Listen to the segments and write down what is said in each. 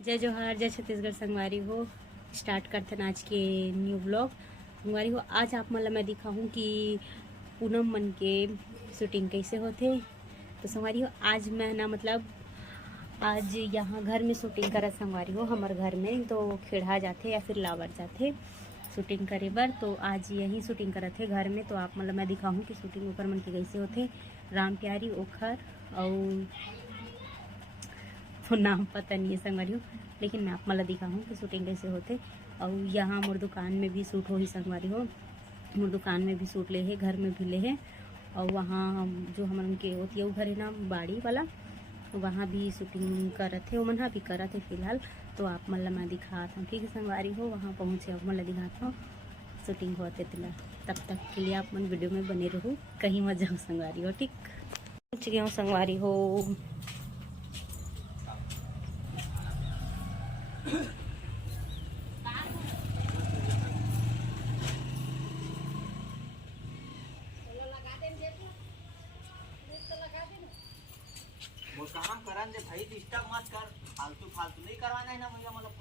जय जोहार, जय छत्तीसगढ़ संगवारी हो। स्टार्ट करते हैं आज के न्यू ब्लॉग संगवारी हो। आज आप मतलब मैं दिखाऊँ कि पूनम मन के शूटिंग कैसे होते। तो संगवारी हो आज मैं ना मतलब आज यहाँ घर में शूटिंग करत संगवारी हो। हमारे घर में तो खेड़ा जाते या फिर लावर जाते शूटिंग करे बर। तो आज यही शूटिंग करत थे घर में। तो आप मतलब मैं दिखाऊँ कि शूटिंग ऊपर मन के कैसे होते। राम प्यारी ओखर और तो नाम पता नहीं है संगवारी हो, लेकिन मैं आप मतलब दिखाऊँ कि शूटिंग कैसे होते। और यहाँ मोर दुकान में भी शूट हो ही संगवारी हो। मोर दुकान में भी शूट ले है, घर में भी ले है। और वहाँ जो हम उनके होती है वो घर है ना बाड़ी वाला, वहाँ भी शूटिंग करत थे। वो मन भी करत है फिलहाल। तो आप मतलब मैं दिखाता हूँ, ठीक है संगवारी हो। वहाँ पहुँचे अब मतलब दिखाता हूँ शूटिंग होते तिला। तब तक के लिए आप मन वीडियो में बने रहो, कहीं मत जाओ संगवारी हो। ठीक पहुँच गया हूँ संगवारी हो। काम करन दे भाई, डिस्टर्ब मत कर। फालतू फालतू नहीं करवाना है ना भैया। मतलब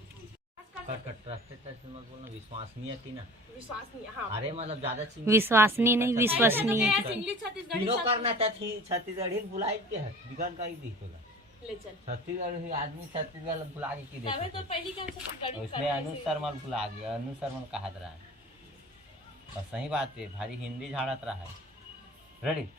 कट ट्रस्टेड मत बोलना, विश्वसनीय थी ना। विश्वसनीय, हाँ। अरे मतलब ज्यादा विश्वसनीय नहीं विश्वसनीय। इंग्लिश छत्तीसगढ़ी तीनों करना था थी छत्तीसगढ़ी बुलाई के है बिगड़ का ही दी तोला। ले चल छत्तीसगढ़ी आदमी छत्तीसगढ़ बुला के दे। तबे तो पहली के छत्तीसगढ़ी उसमें अनु शर्मा बुला गया, अनु शर्मा कहत रहा है। और सही बात है, भारी हिंदी झाड़त रहा है। Ready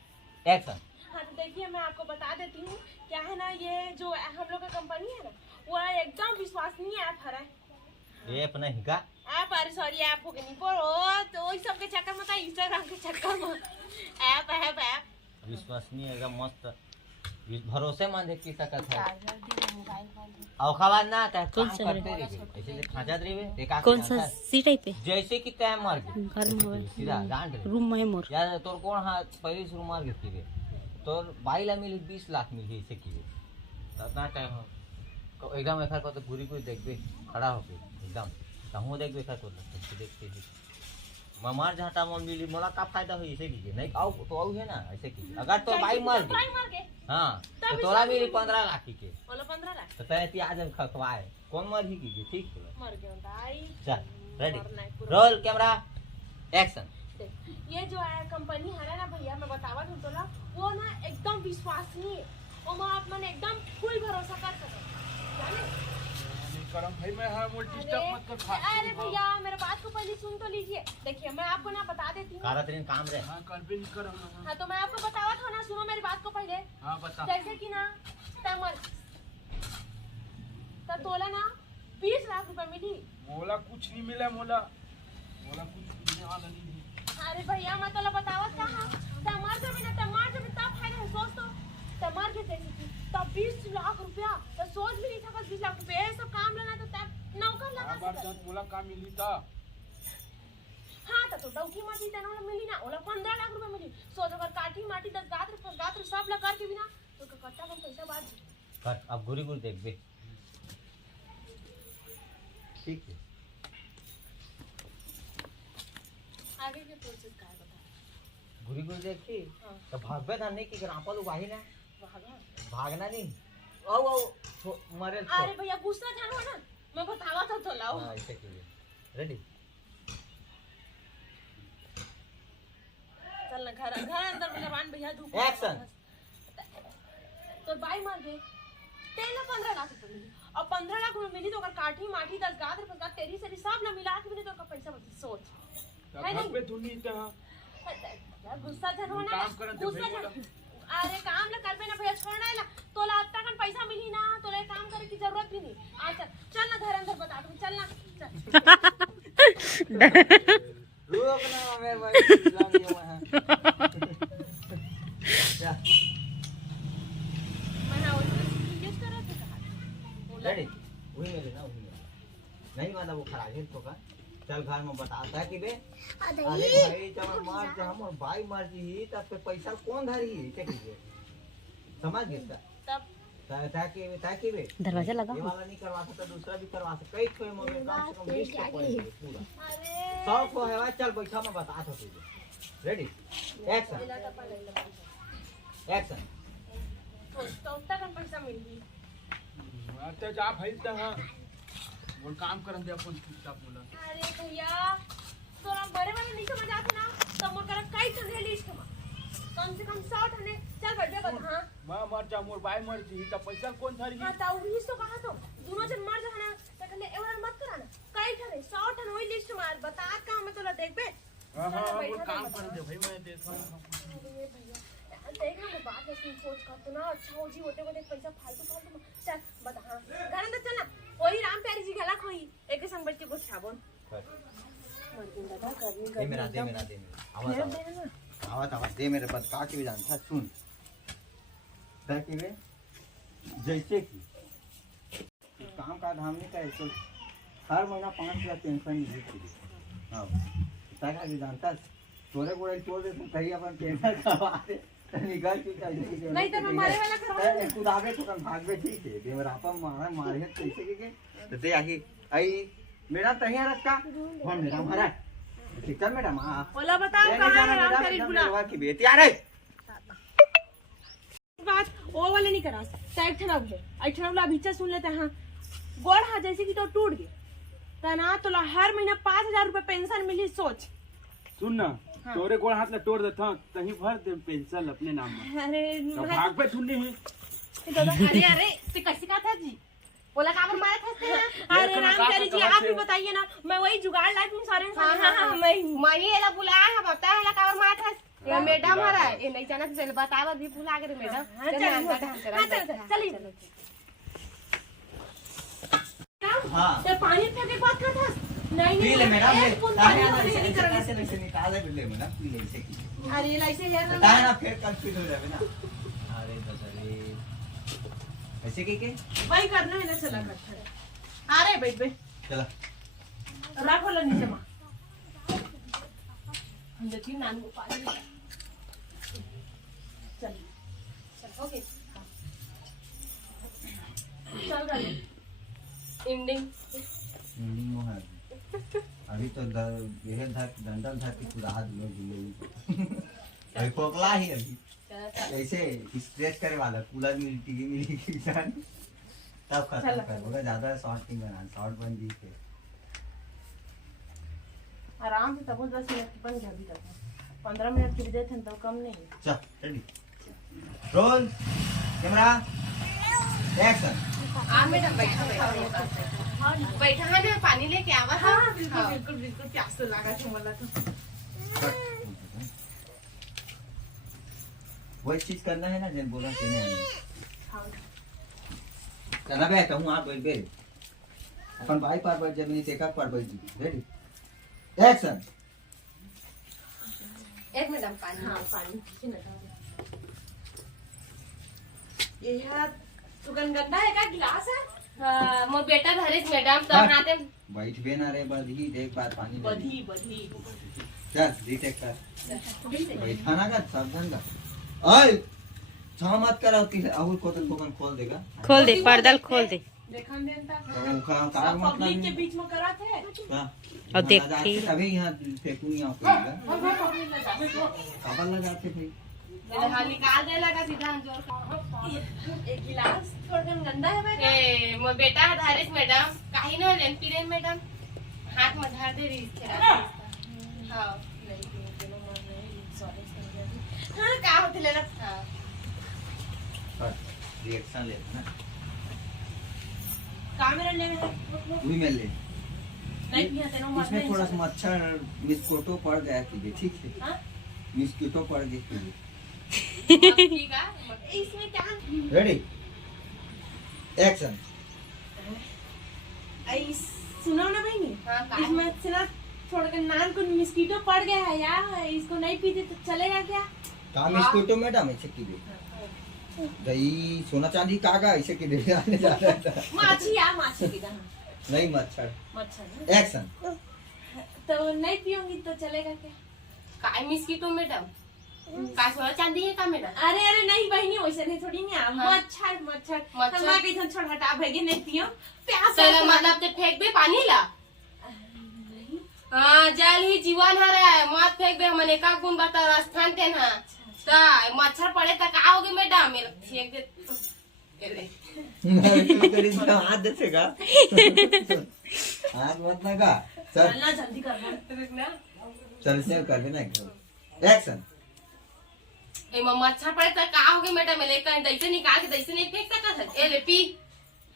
action. हाँ तो देखिए मैं आपको बता देती हूँ क्या है ना, ये जो हम लोग का कंपनी है ना वो एकदम विश्वसनीय ऐप है। ऐप नहीं का ऐप, अरे सॉरी ऐप हो गई नहीं पर ओ तो वही सब के चक्कर में था, इंस्टाग्राम के चक्कर में ऐप ऐप ऐप विश्वसनीय एकदम मस्त भरोसेमंद है की सकत है। औखाबाद ना आता कौन काम सा करते रहिए, ऐसे से खांचत रहिए। एक कौन सा सी टाइप पे जैसे कि तय मर गए घर में होवे सीधा जान रे रूम में मोर यार तोर कौन हाथ पहले शुरू मार के रे तोर 22 मिली 20 लाख मिली ऐसे की इतना टाइम हो एकदम एखर को तो पूरी पूरी देखबे खड़ा होके एकदम कहूं देखबे एखर को देखते ममार झाटा मन मिली मोला का फायदा होई ऐसे की नहीं आओ तो आओ है ना ऐसे की। अगर तो भाई मर गए हां तो तोरा मिली 15 लाख की के बोलो 15 लाख तो तय आज खखवाए कौन मर ही की ठीक है। मर गया भाई। चल रेडी रोल कैमरा एक्शन। ये जो है कंपनी है ना भैया, मैं बतावा दूं तो ना वो ना एकदम विश्वसनीय और आप मन एकदम फुल भरोसा कर सकते जाने। करम भाई मैं है मोल डिस्टर्ब मत कर। अरे भैया मेरे बात को पहले सुन तो लीजिए। देखिए मैं आपको ना बता देती हूँ कारातरीन काम रे। हां कर भी नहीं करम। हाँ तो मैं आपको बतावा था ना, सुनो मेरी बात को पहले। हां बता। जैसे कि ना तमर तो तोला ना 20 लाख रुपए मिली। मोला कुछ नहीं मिला, मोला कुछ मिलने वाला नहीं है। अरे भैया मैं तोला बतावा कहाँ तमर जब ना तमर जब तब फायदा है। सोच तो तमर के जैसे की तब 20 लाख रुपया तो सोच भी नहीं था बस 20 लाख रुपया ये सब काम लेना तो तब नौकर लगा बार जब मोला का मिली था। हाँ तो डौकी माटी देना मिली ना, ओला 15 लाख रुपए मिली। सोच अगर काठी माटी 10 गात्र सब लगा के बिना तो कट्टा कम पैसा बात कर। अब गुरी गुरी देख बे ठीक है। आगे के प्रोसेस का है बता। गुरी गुरी देखी हाँ। तो भागबे था नहीं कि ग्रांपल उबाही ना भागा भागना नहीं ओ मरे अरे भैया गुस्सा जानो ना, मैं बतावा था तो लाओ। हां ऐसे कीजिए रेडी चल ना घर अंदर जवान भैया धूप एक्शन। तो बाई मार गए तेना 15 लाख रुपए मिली और 15 लाख रुपए मिली तो अगर काठी माटी 10 गात्र 50 तेरी से सब ना मिला के मिले तो का पैसा बच सोच है घर नहीं। पे धुनी था। यार गुस्सा जानो ना, काम करन दे गुस्सा भाई जानो। अरे काम ना कर पे ना भैया छोड़ना ला तोला अब तक पैसा मिली ना तोला काम करे की जरूरत भी नहीं। आ चल ना घर अंदर बता दूं चल ना चल। रुक ना मेरे भाई इस्लाम ये वहां क्या मैं ना उसको कर रहा था रेडी वही मिले ना वही नहीं मतलब वो खराब है तो का चल घर में बताता है कि बे अरे भाई जब मार जब हम भाई मार जी तब पे पैसा कौन धरी क्या कीजिए समझ गए तब ताकि बे दरवाजा लगा ये वाला नहीं करवा सकता दूसरा भी करवा सकता कई कोई मगर कम से कम 20 तो पड़ेगा पूरा अरे 100 को है भाई। चल बैठा मैं बता तो तुझे रेडी एक्शन एक्शन तो तक पैसा मिल गई आता जा भाई हाँ और काम करन दे अपन चुपचाप बोला। अरे भैया तोरा बड़े वाला नहीं समझ आते ना तो मोर करा कई ठगे लिस्ट में कम से कम 100 ठने चल बैठ बता। हां मैं मर जा मोर भाई मर जी त पैसा कौन थारी। हां ता वही तो कहा तो दोनों जन मर जाना त कहले एवरा मत कराना कई ठगे 100 ठन वही लिस्ट में बता का मैं तोला देखबे। हां हां और काम करन दे भाई मैं देखा अरे भैया देख ना बात है तुम सोच कर तो ना अच्छा हो जी होते होते पैसा फालतू फालतू चल बता। हां घर अंदर चल ना वही राम प्यारी जी गला खोई एक संग बैठ के कुछ छाबो दे मेरा आवाज दे मेरे बात का के जानता सुन ताकि वे जैसे कि काम का धाम नहीं करे तो हर महीना 5,000 पेंशन मिलती है। हां ताकि भी जानता तोरे कोड़े छोड़ दे तुम कहीं अपन पेंशन करवा दे निकाल के चाहिए नहीं तो हमारे वाला करवा दे कुदावे तो कन भाग में ठीक है देवरा अपन मारे कैसे के ते आही आई मेरा तहिया रखा कौन मेरा हमारा ठीक है मैडम। हां बोला बताओ कहां है राम प्यारी बुला की बेटी आ रे बात वो वाले नहीं करा साइड ठरब है आई ठरबला भीचा सुन लेते। हां गोड़ हा जैसे कि तो टूट गए तना तो हर महीना 5,000 रुपए पेंशन मिली सोच। सुन ना हाँ। तोरे कोड़ हाथ ले तोड़ देता तही भर दे पेंशन अपने नाम में अरे तो भाग पे सुननी है। अरे अरे तो कैसे कहा था जी बोला काबर मारा था। अरे राम प्यारी जी आप ही बताइए ना मैं वही जुगाड़ लाई तुम सारे। हां मैं एला बुलाया है बता है काबर मारा था ये मैडम हरा ये नहीं जाना चल बतावा भी भुला गए मैडम। चलिए हां तो पानी फेंके बात कर था नहीं पी ले मैडम नहीं कैसे कैसे निकाले ले मैडम पी ले से अरे ऐसे यार बता ना फिर कंफ्यूज हो जावे ना। अरे बसरे ऐसे के वही करना है ना चला कर अरे बैठ बे चला रखो लो नीचे मां हम देखिए नान को पानी चल चल ओके चल गाड़ी एंडिंग अभी तो यह दंडल था कि पूरा हाथ में घूमे अभी पोकला ही अभी ऐसे स्ट्रेच करे वाला कूलर मिली टीवी मिली किसान तब खत्म कर होगा ज्यादा शॉर्ट नहीं बना शॉर्ट बन दी थे आराम से तब 10 मिनट बन गया अभी तक 15 मिनट फिर देते हैं तो कम नहीं। चल रेडी रोल कैमरा एक्शन। आ मैडम बैठा बैठा है ना पानी लेके आवा। हां बिल्कुल बिल्कुल बिल्कुल प्यास तो लगा था मला तो वही चीज करना है ना जब बोला तेने चला बे कहूं आप बैठ गए अपन भाई पर बैठ जमीन टेका पर बैठ रेडी एक्शन। एक मैडम पानी। हां पानी ये यार सुगंधा है का गिलास है। हां मोर बेटा धरिस मैडम तो हाथे बैठ बे ना रे बधी देख बार पानी बधी बधी चल रीटेक कर बैठा ना का सावधान का ओए छा मत करो कि और को तो दुकान खोल देगा खोल दे पर्दा खोल दे देखन देता तो का कार मतलब पब्लिक के बीच में करा थे क्या और देखती तभी यहां फेंकू नहीं आपको काबल लगा जाते भाई हां निकाल दे लगा सीधा जोर एक गिलास थोड़ा गंदा है भाई ए मोर बेटा धारिस मैडम काहे न लेन पीरेन मैडम हाथ में धर दे रही थी। हां हां का होते ले ना। हां रिएक्शन ले ना कैमरा ले वही में ले नहीं किया तेनो मत इसमें थोड़ा सा मच्छर मिस्कोटो पड़ गया कि ठीक है। हां मिस्कोटो पड़ गए कि ठीक है इसमें क्या रेडी एक्शन। आई सुनो ना बहनी। हां इसमें सिर्फ थोड़ा का नान को मिस्कीटो पड़ गया है यार इसको नहीं पीते तो चलेगा क्या। का मिस्कोटो मैडम ऐसे की दे दही सोना चांदी कागा ऐसे की दे आने जा रहा था माछी यार माछी की दा नहीं मच्छर मच्छर एक्शन। तो नहीं पियोगी तो चलेगा क्या। काय मिस्कीटो मैडम का सोना चांदी है का मैडम। अरे अरे नहीं बहनी वैसे नहीं थोड़ी नहीं। हाँ। मच्छर मच्छर हमारा कैसे छोड़ हटा भेगे नहीं पियो प्यास चलो मतलब ते फेंक बे पानी ला। हां जल ही जीवन हरा है मत फेंक बे हमने का गुण बता राजस्थान ते ना ता मच्छर पड़े त का होगे मैडम मेरे फेंक दे हाथ देगा हाथ मत लगा चल चलना जल्दी करना चल चल कर देना एक्शन ए मम्मा अच्छा पड़े तो का हो गए मैडम ले कहीं दैसे निकाल के दैसे नहीं फेंक सकत है ए ले पी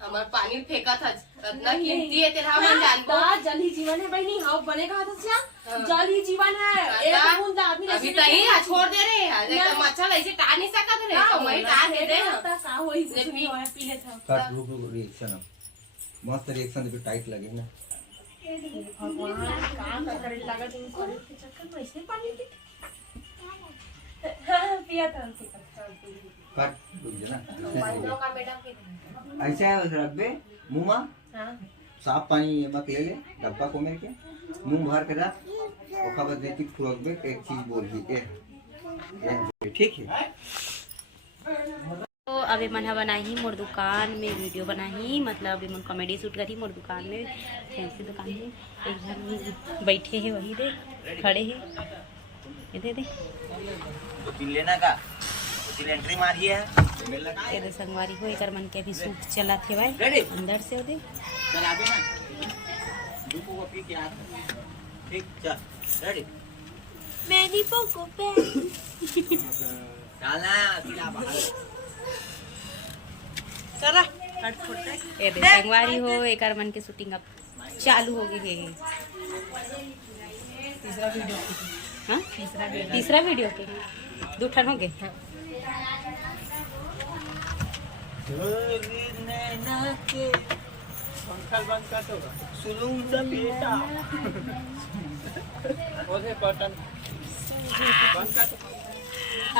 हमार पानी फेंका था इतना कीमती है तेरा मन जानता जल ही जीवन है बहनी हाउ बने कहा था क्या जल ही जीवन है एक बूंद आदमी अभी तई छोड़ दे रहे हैं एकदम अच्छा ऐसे टार नहीं सकत रे तो मैं टार दे दे का होई पी ले था कट रुक रुक रिएक्शन मस्त रिएक्शन पे टाइट लगे ना भगवान काम करे लगा तुम करे के चक्कर में ऐसे पानी पी पिया था कट रुक जा ना का मैडम के ऐसे रख दे मुंह में हां साफ पानी मत ले ले डब्बा को मेरे के मुंह भर के रख और खबर देती खुरक बे एक चीज बोल दी ए ठीक है तो अभी मन बनाही मोर दुकान में वीडियो बनाही मतलब अभी मन कॉमेडी शूट करी मोर दुकान में फैंसी दुकान में एक जन बैठे है वही दे खड़े है ये दे तो पिन लेना का तो एंट्री मारी है ये दे संगवारी हो एकर मन के अभी शूट चला थे भाई अंदर से दे चल आगे ना दुपो को पी के आ ठीक चल रेडी मैनी पोको पे डालना पिला बाहर चला कट फुट ये दे संगवारी हो एकर मन के शूटिंग अब चालू हो गई है तीसरा वीडियो हाँ तीसरा वीडियो के दो ठन हो गए पंखा बंद कर दो सुलून सा बेटा ओसे बटन बंद कर दो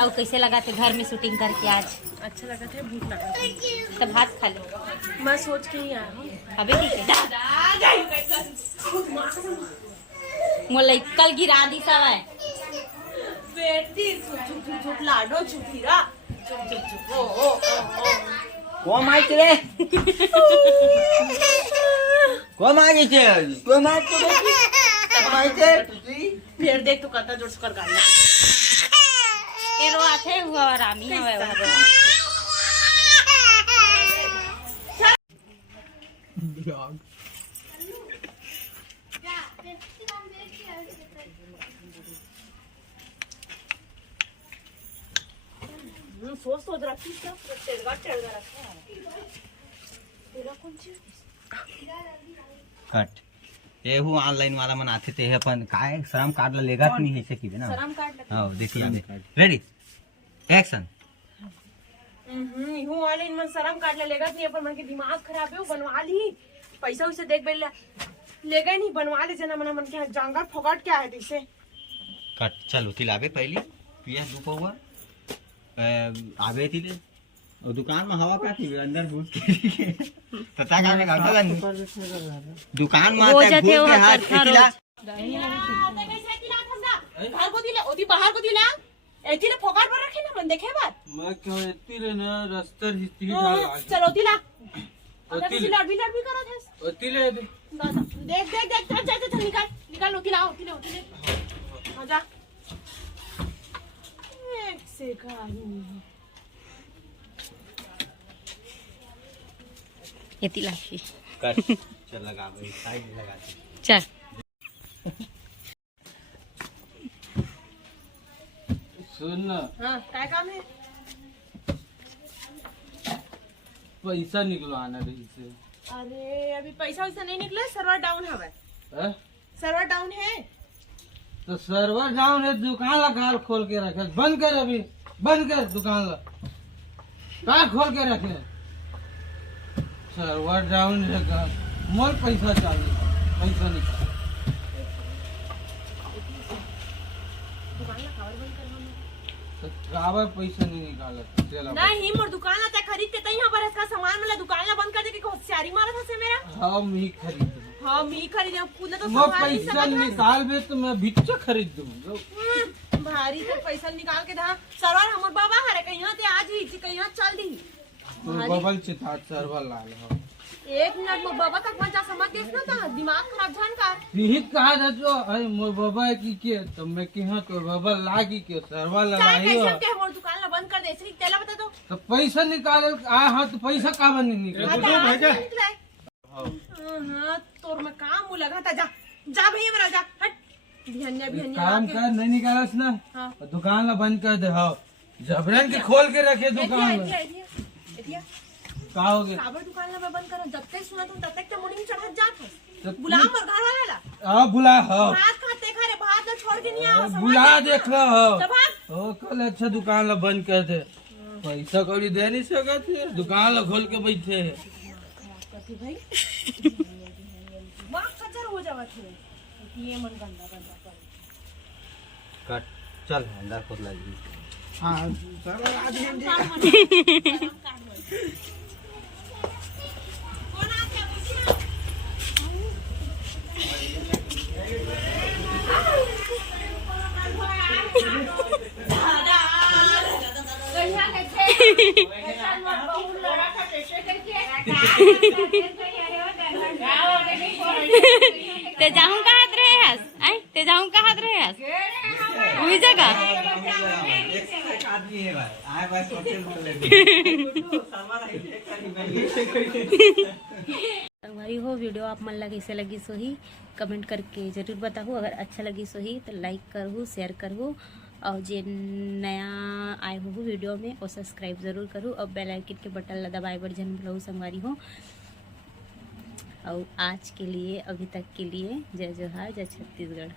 अब कैसे लगा थे घर में शूटिंग करके आज अच्छा लगा था भूख लगा था तब भात खा ले मैं सोच के ही आया हूँ अबे ठीक है मोला कल गिरा दी सवाय बेटी चुप चुप चुप लाडो चुपीरा चुप चुप चुप ओ को माइक रे को माइक चे को माइक तो बेटी माइक चे फिर देख तू कता जोड़ कर गाना ये रो आथे हुआ रामी है वह सोच रखी सब टेलगा रखा तेरा कौन चीज कट ये हु ऑनलाइन वाला मन आथे ते अपन काय श्रम कार्ड ला लेगा नहीं है से की ना शर्म काट लगा हां देखिए रेडी एक्शन हूँ ऑनलाइन मन शर्म काट लेगा नहीं अपन मन के दिमाग खराब है वो बनवा ली पैसा उसे देख बेला लेगा नहीं बनवा ले जना मना मन के जंगल फोकट क्या है दिसे कट चलो तिलाबे पहली पिया दुपवा आवे तिले और दुकान में हवा क्या थी अंदर घुस के पता का में गाता दुकान में वो आता जथे घुस वो के हाथ करता तिला बाहर को दिला ओदी बाहर को दिला एती ने फोकट पर रखे ना मन देखे बात मैं क्यों इतनी रे ना रास्ता हिस्ट्री ढाल चलो दिला अगर ओती किसी लड़ भी करो थे ओती ले दे देख देख देख चल चल चल निकाल ओती ले मजा एक सेकंड ये तिलाशी कट चल लगा भाई साइड लगा दे चल सुन ना हां काय काम है पैसा निकलो आना रही से अरे अभी पैसा वैसा नहीं निकला सर्वर डाउन है हैं? सर्वर डाउन है तो सर्वर डाउन है दुकान ला गाल खोल के रखे बंद कर अभी बंद कर दुकान ला कहाँ खोल के रखे सर्वर डाउन है मोर पैसा चाहिए पैसा निकाल दुकान ला कवर बंद करना तो काबर पैसा नहीं निकाला चला नहीं मोर दुकान ला खरीद के तई पर इसका सामान मला दुकान ला बंद कर दे के होशियारी मारत हसे मेरा हम ही खरीद हां मी खरीदे पूरा तो मैं सामान नहीं पैसा सकत निकाल बे तो मैं भिक्षा खरीद दूँ भारी से पैसा निकाल के दा सरवर हमर बाबा हरे कहिया ते आज ही कहिया चल दी तो बबल चिता सर्वर लाल हो एक मिनट में बाबा तक मजा समझ गए ना था दिमाग खराब जान का पिहित कहा जातो अरे मोर बाबा की के तो मैं कहा तो बाबा लागी के सरवा चाहे लगाई कैसे हो हम के मोर दुकान ला बंद कर दे इसलिए तेला बता दो तो पैसा निकाल आ हाँ तो पैसा का बन निकले निकले हां तोर में काम लगा था जा जा भैया मेरा जा हट भिहन्या भिहन्या काम कर नहीं निकालस ना हां तो दुकान ला बंद कर दे हाँ जबरन के खोल के रखे दुकान में एथिया का हो गया काबर दुकान ला मैं बंद करो जब तक सुना तुम तब तक तो मुड़ी में चढ़त जात हो तो बुला मर घर वाला ला आ बुला हाँ भात खाते खा रे भात ना छोड़ के नहीं आओ बुला देख लो सब हाँ ओ कल अच्छा दुकान ला बंद कर दे पैसा कौड़ी दे नहीं सकते दुकान ला खोल के बैठे है कथी भाई वाह कचर हो जावत है ये मन गंदा गंदा कर कट चल अंदर खुद लगी हाँ चलो कौन आ गया बुझिया दादा कहिया कैसे कैसा मत बहुत लड़ा था कैसे ते जाऊं का हात रहे हस आई ते जाऊं का हात रहे हस वही जगह आदमी है भाई आए भाई होटल में ले हमारी हो वीडियो आप मन लगे कैसे लगी सो ही कमेंट करके जरूर बताओ। अगर अच्छा लगी सो ही तो लाइक करूँ शेयर करूँ और जे नया आए हो वीडियो में वो सब्सक्राइब जरूर करूँ और बेल आइकन के बटन ला दबाए बर जन भूलू संगवारी हो। और आज के लिए अभी तक के लिए जय जोहार जय छत्तीसगढ़।